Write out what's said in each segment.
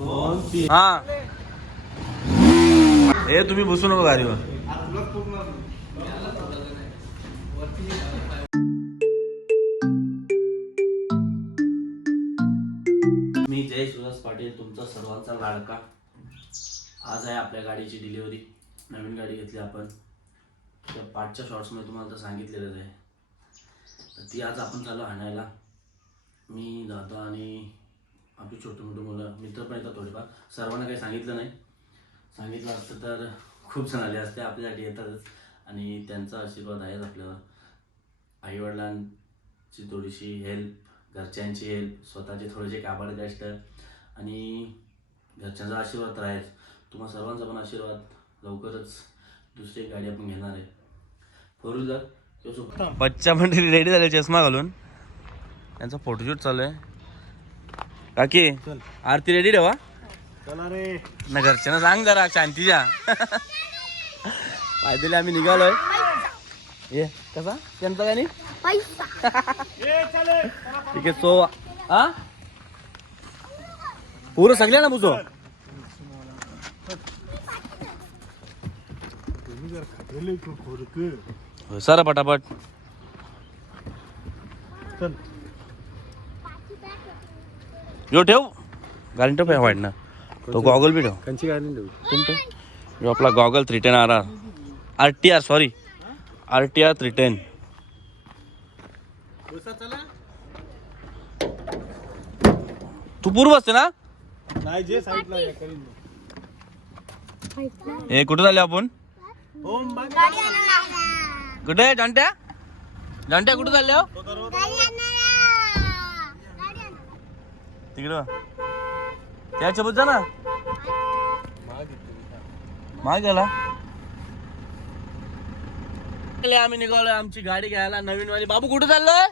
हा हे तुम्ही बसू नको गाडीवर. मी जय सुहास पाटील, तुमचा सर्वांचा लाडका. आज आहे आपल्या गाडीची डिलिव्हरी. नवीन गाडी घेतली आपण. त्या पाठच्या शॉर्ट्समध्ये तुम्हाला तर सांगितलेलंच आहे. तर ती आज आपण चालू आणायला. मी, दादा आणि आपली छोटी मोठी मुलं, मित्र पण येतात थोडेफार. सर्वांना काही सांगितलं नाही. सांगितलं असतं तर खूप जण आले असते. आपल्यासाठी येतातच आणि त्यांचा आशीर्वाद आहेच आपल्याला. आईवडिलांची थोडीशी हेल्प, घरच्यांची हेल्प, स्वतःचे थोडेसे काबाड कष्ट आणि घरच्यांचा आशीर्वाद तर आहेच. तुम्हा सर्वांचा पण आशीर्वाद. लवकरच दुसरी गाडी आपण घेणार आहे, फोर व्हीलर. बच्चा मंडळी रेडी झाले चष्मा घालून. त्यांचा फोटोशूट चालू आहे. काकी आरती रेडी ठेवा. चला रे ना घरच्यांना सांग जरा शांतीच्या. पायदली आम्ही निघालोय. ये कसा त्यांचा गाणी ठीक आहे. सो हा पूर्ण सगळ्या ना बुजो. सर पटापट चल. यो ठेव गाडी ठेव वाईट ना. तो गॉगल भी ठेव. कंची गाडी ठेव. जो आपला गॉगल 310 RTR सॉरी RTR 310. तू पूर्व असते ना. नाही जे साईडला आहे करीन. हे कुठे झाले आपण. ओम कुठे जाणट्या जाणट्या कुठे चालले हो. तिकडं त्याच्या बद्दल ना माग गेला. आम्ही निघालोय आमची गाडी घ्यायला नवीन वाली. बाबू कुठे चाललोय.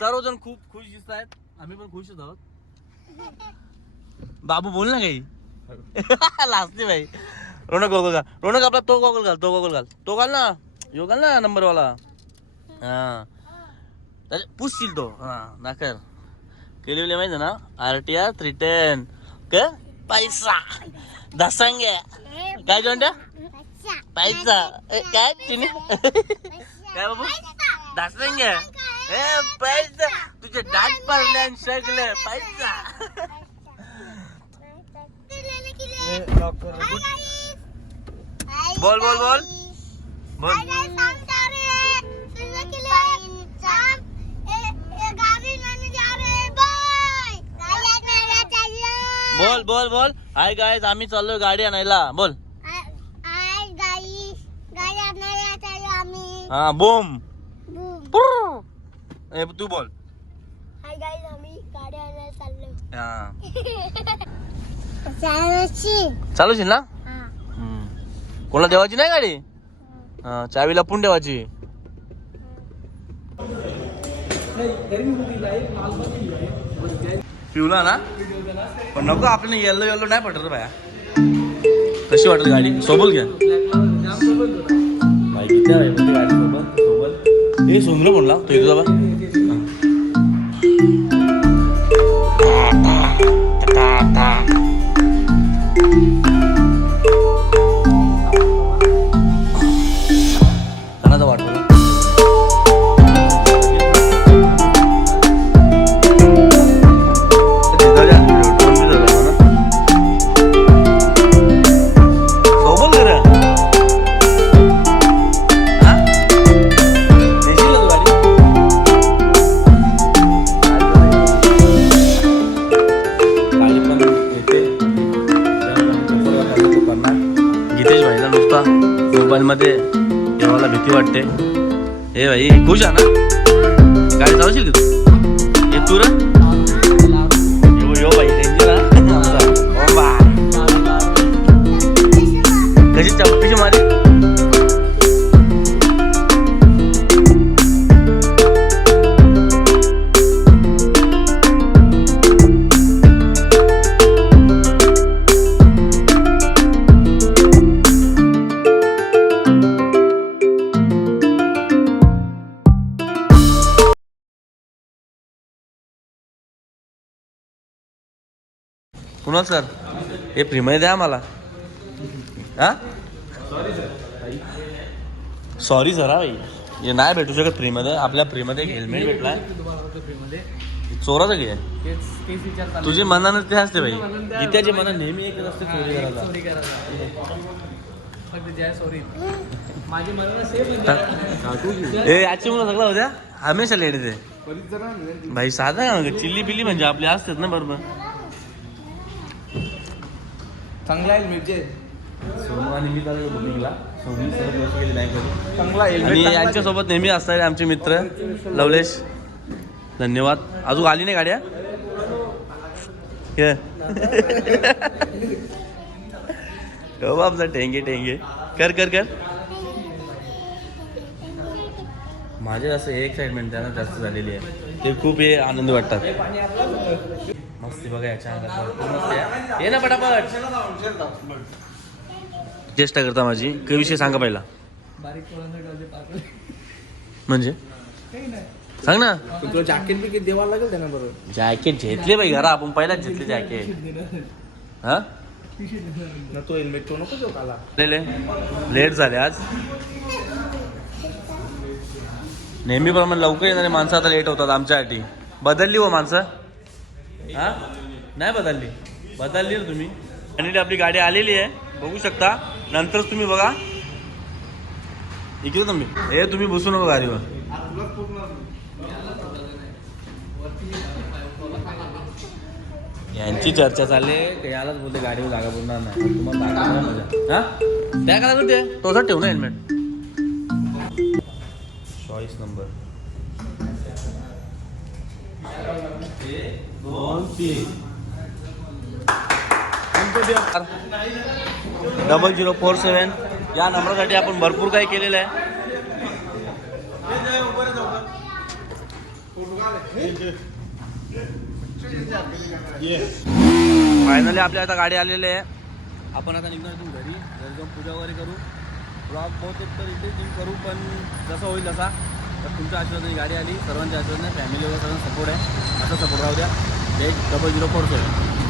सर्वजण खूप खुश दिसत आहेत. आम्ही पण खुशच आहोत. बाबू बोल ना काही. लाजते भाई. रोनक गॉगल घाल. रोनक आपला तो गॉगल घाल. तो गॉगल घाल. तो घाल ना. यो घाल ना नंबर वाला. हा पुसशील तो. हा नाकर केली माहिती ना. RTR 310 क पैसा दसंगे काय जोंड्या पैसा काय चिनी काय बाबू दसंगे ए पैसा तुझे दात पडले सगळे पैसा. बोल बोल बोल बोल. बोल बोल बोल. हाय गाईज आम्ही चाललोय गाडी आणायला. बोल. हा बूम तू बोल. हाय गाईज आम्ही गाडी आणायला चाललोय. चालूशील ना. कोणाला देवाची नाही गाडी. चावी लपून ठेवायची. पिवला ना पण नको आपल्याला येल्लो येल्लो नाही पटत बाया. कशी वाटत गाडी सोबत घ्या. गाडी सोबत सोबत हे सुंदर म्हणला तो येतो बाबा. मोबाईल मध्ये तेव्हाला भीती वाटते. हे भाई खुश आहे ना. गाडी चालवशील की तू. ये तू यो भाई कशी चापीची मारी. कुणाल सर हे फ्रीमध्ये द्या आम्हाला. हा सॉरी सर हा भाई, हे नाही भेटू शकत फ्रीमध्ये. आपल्या फ्रीमध्ये एक हेल्मेट भेटलाय, चोराचं घे. तुझी मनानं ते असते भाई, गीत्याचे मना नेहमी एकच असते, चोरी करायला. ए आजची मुलं सगळं होत्या हमेशा लेट येते भाई. साधा चिल्ली पिल्ली म्हणजे आपले असतात ना बरोबर. चांगला आहे मिरचे. सोनू आणि मी चाललो बुकिंगला. सोनू सर गोष्ट केली नाही कधी. चांगला आणि यांच्यासोबत नेहमी असतात आमचे मित्र लवलेश. धन्यवाद. अजून आली नाही गाड्या. हो बाबा टेंगे टेंगे कर कर कर. माझे असं हे एक्साइटमेंट त्यांना जास्त झालेली आहे, ते खूप हे आनंदी वाटतात. मस्ती बघा याच्या अंगात ये ना पटापट. चेष्टा करता माझी. काही विषय सांगा पहिला. म्हणजे सांग ना. तुला जॅकेट बी किती देवाला लागेल त्यांना बरोबर. जॅकेट घेतले बाई घरा आपण पहिलाच घेतले जॅकेट. हा ना तो हेल्मेट तो नको देऊ काला. लेट झाले आज. नेहमीप्रमाणे लवकर येणारे माणसं आता लेट होतात आमच्यासाठी. बदलली हो माणसं. हा नाही बदलली, बदलली ना तुम्ही. आणि आपली गाडी आलेली आहे बघू शकता. नंतरच तुम्ही बघा इकडे तुम्ही. हे तुम्ही बसू नका गाडीवर. यांची चर्चा चालली आहे, यालाच बोलते गाडीवर जागा बोलणार नाही. तुम्हाला जागा नाही मजा. हा त्या काय करते तोच ठेव ना हेल्मेट. Choice number 0047. या नंबरसाठी आपण भरपूर काही केलेलं आहे. फायनली आपल्या आता गाडी आलेली आहे. आपण आता निघणार इथून घरी जाऊन पूजा वगैरे करू. ब्लॉग बहुतेक तर इथे करू, पण जसं होईल तसा. तर तुमच्या आशीर्वादाने गाडी आली, सर्वांच्या आशीर्वादाने फॅमिली वगैरे सगळं सपोर्ट आहे. असं सपोर्ट राहू द्या. 8047.